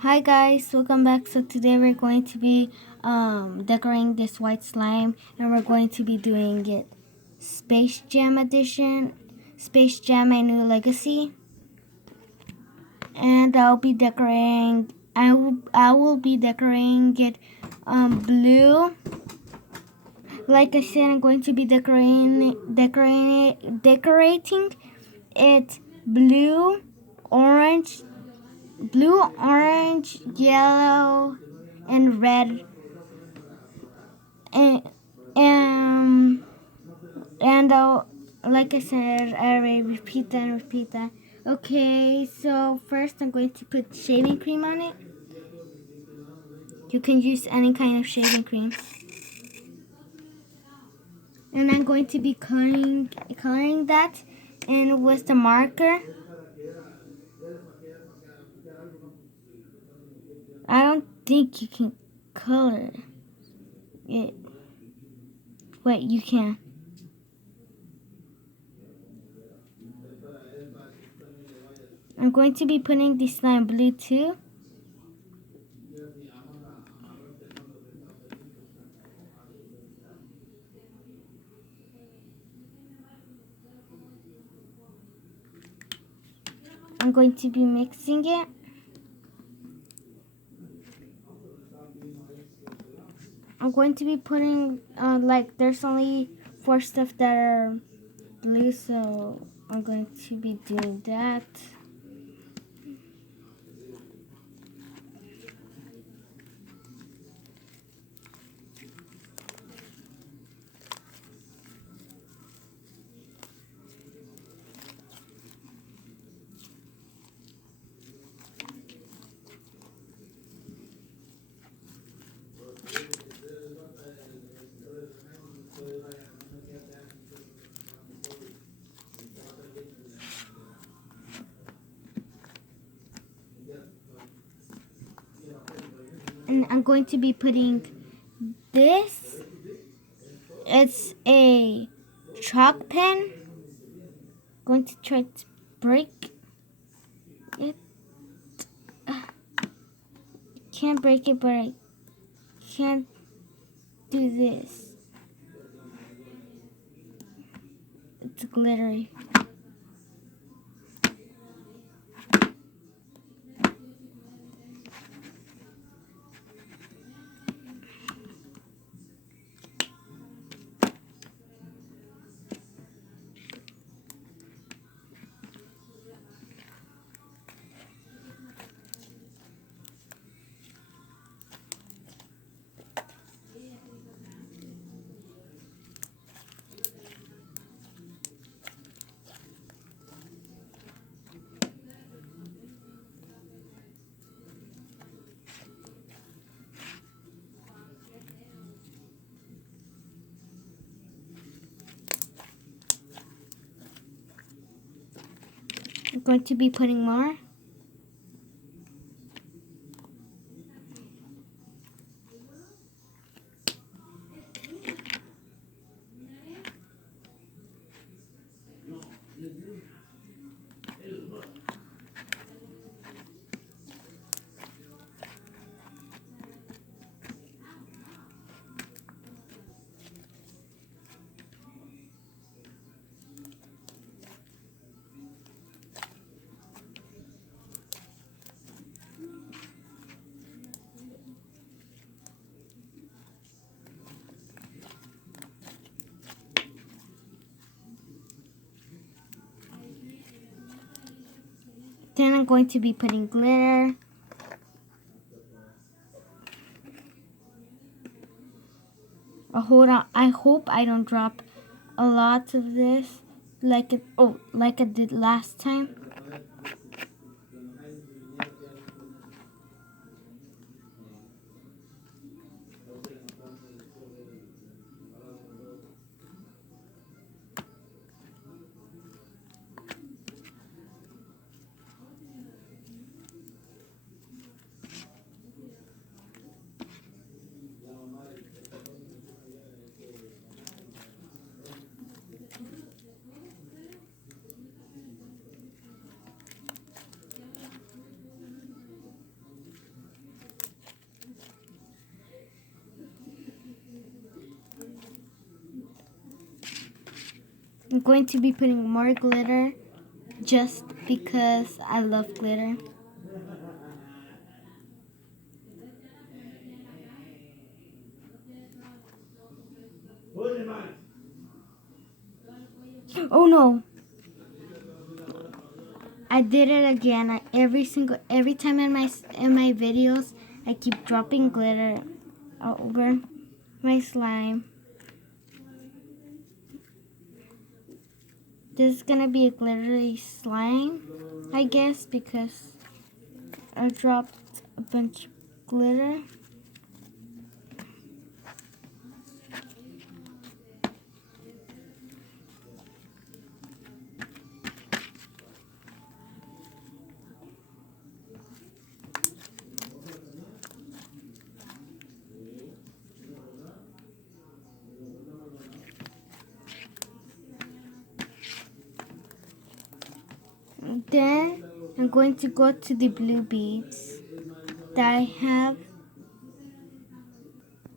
Hi guys, welcome back. So today we're going to be decorating this white slime, and we're going to be doing it Space Jam edition, Space Jam: A New Legacy. And I'll be decorating. I will be decorating it blue. Like I said, I'm going to be decorating it orange, orange, yellow, and red. And um and like I said, I already repeat that and repeat that. Okay, so first I'm going to put shaving cream on it. You can use any kind of shaving cream. And I'm going to be coloring that and with the marker. I don't think you can color it. Wait, you can. I'm going to be putting the slime blue too. I'm going to be mixing it. I'm going to be putting, there's only 4 stuff that are blue, so I'm going to be doing that. And I'm going to be putting this. It's a chalk pen. Going to try to break it. Can't break it, but I can't do this. It's glittery. I'm going to be putting more. Then I'm going to be putting glitter. Hold on. I hope I don't drop a lot of this like I did last time. I'm going to be putting more glitter just because I love glitter. Oh no! I did it again. Every time in my videos, I keep dropping glitter over my slime. This is gonna be a glittery slime, I guess, because I dropped a bunch of glitter. Then I'm going to go to the blue beads that I have.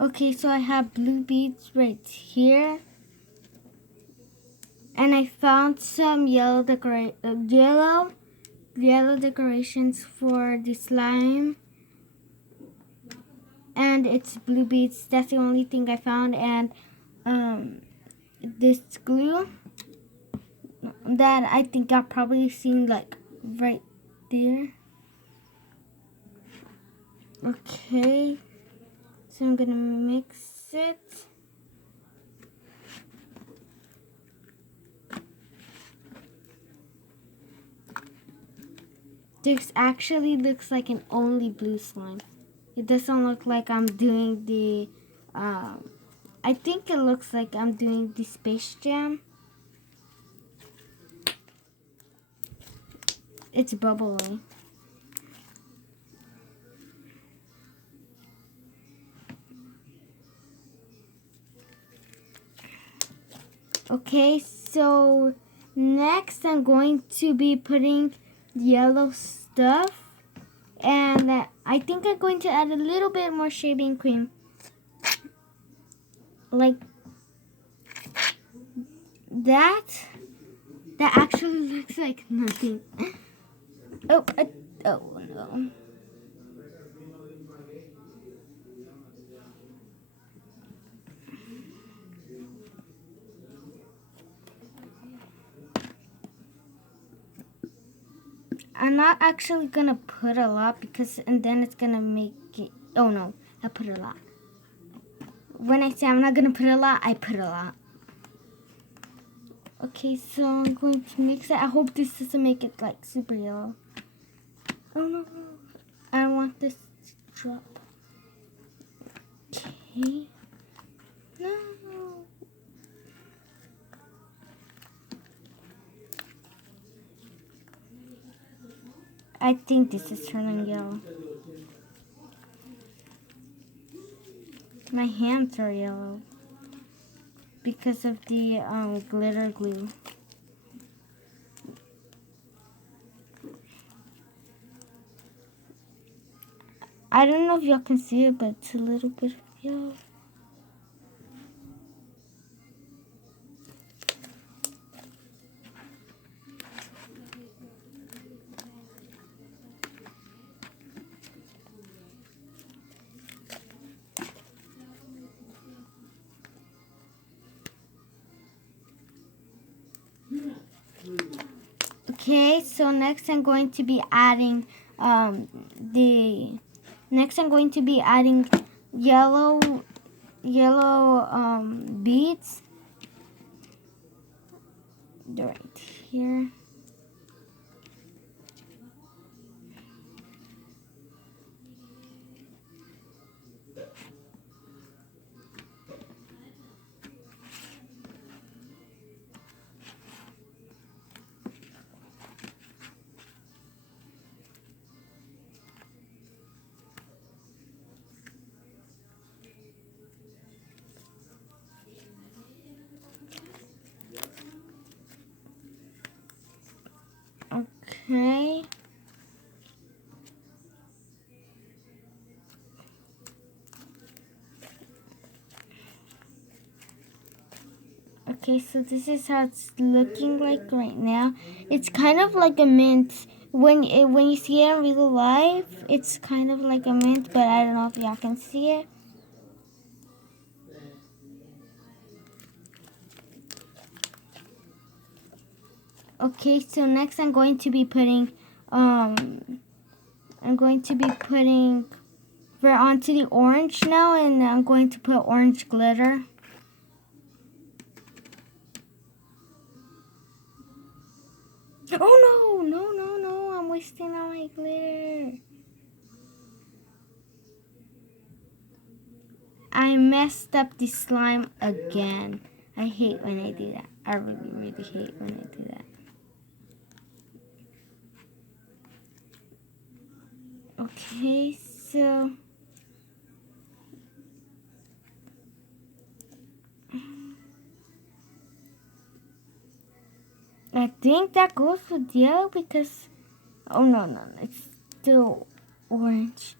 Okay, so I have blue beads right here. And I found some yellow decorations for the slime. And it's blue beads. That's the only thing I found. And this glue that I think I've probably seen like right there. Okay, so I'm gonna mix it. This actually looks like an only blue slime. It doesn't look like I'm doing the I think it looks like I'm doing the Space Jam. It's bubbly. Okay, so next I'm going to be putting yellow stuff. And I think I'm going to add a little bit more shaving cream. Like that. That actually looks like nothing. Oh no. I'm not actually gonna put a lot and then it's gonna make it. Oh no, I put a lot. When I say I'm not gonna put a lot, I put a lot. Okay, so I'm going to mix it. I hope this doesn't make it like super yellow. Oh no, I don't want this to drop. Okay. No. I think this is turning yellow. My hands are yellow because of the glitter glue. I don't know if y'all can see it, but it's a little bit of yellow. Okay, so next I'm going to be adding yellow beads right here. Okay. Okay, so this is how it's looking like right now. It's kind of like a mint. When you see it in real life, it's kind of like a mint, but I don't know if y'all can see it. Okay, so next I'm going to be putting we're onto the orange now, and I'm going to put orange glitter. Oh no, I'm wasting all my glitter. I messed up the slime again. I hate when I do that. I really hate when I do that. Okay, so I think that goes with yellow because oh no, it's still orange.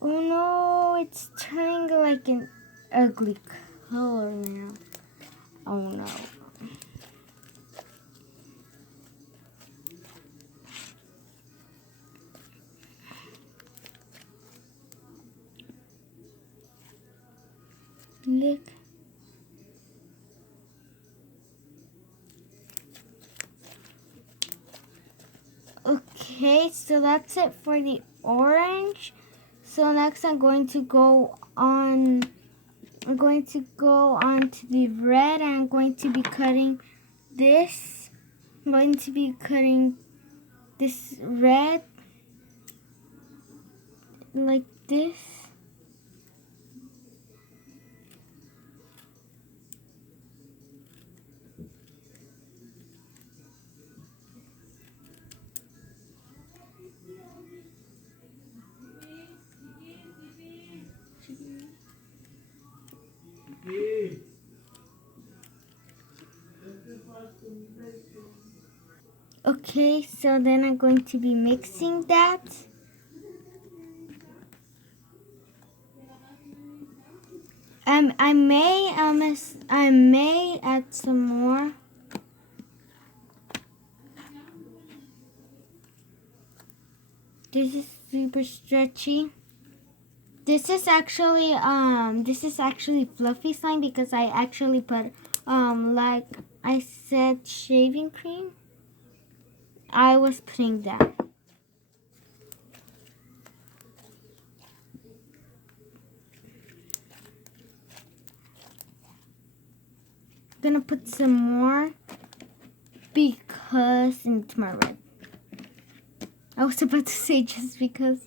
Oh no, it's turning like an ugly color now. Oh no. Look. Okay, so that's it for the orange. So next I'm going to go on to the red. I'm going to be cutting this. I'm going to be cutting this red like this. Okay, so then I'm going to be mixing that. I may add some more. This is super stretchy. This is actually fluffy slime because I actually put like I said shaving cream. I was putting that. I'm gonna put some more because into my red. I was about to say just because.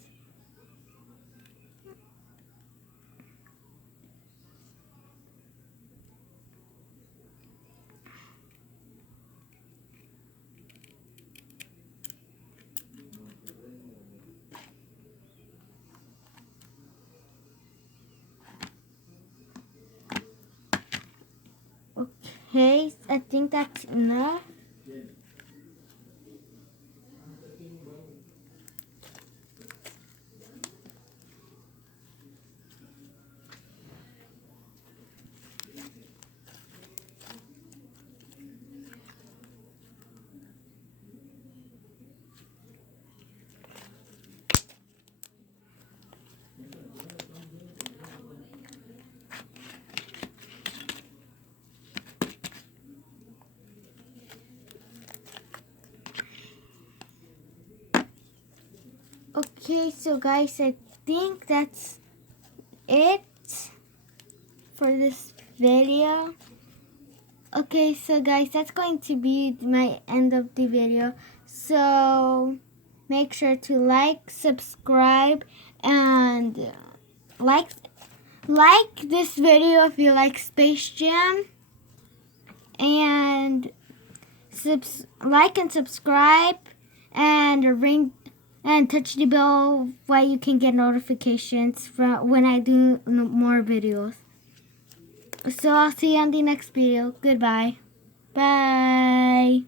Okay, I think that's enough. Okay, so guys, I think that's it for this video. Okay, so guys, that's going to be my end of the video. So make sure to like, subscribe, and like this video if you like Space Jam, and like and subscribe, and ring and touch the bell where you can get notifications from when I do more videos. So I'll see you on the next video. Goodbye. Bye.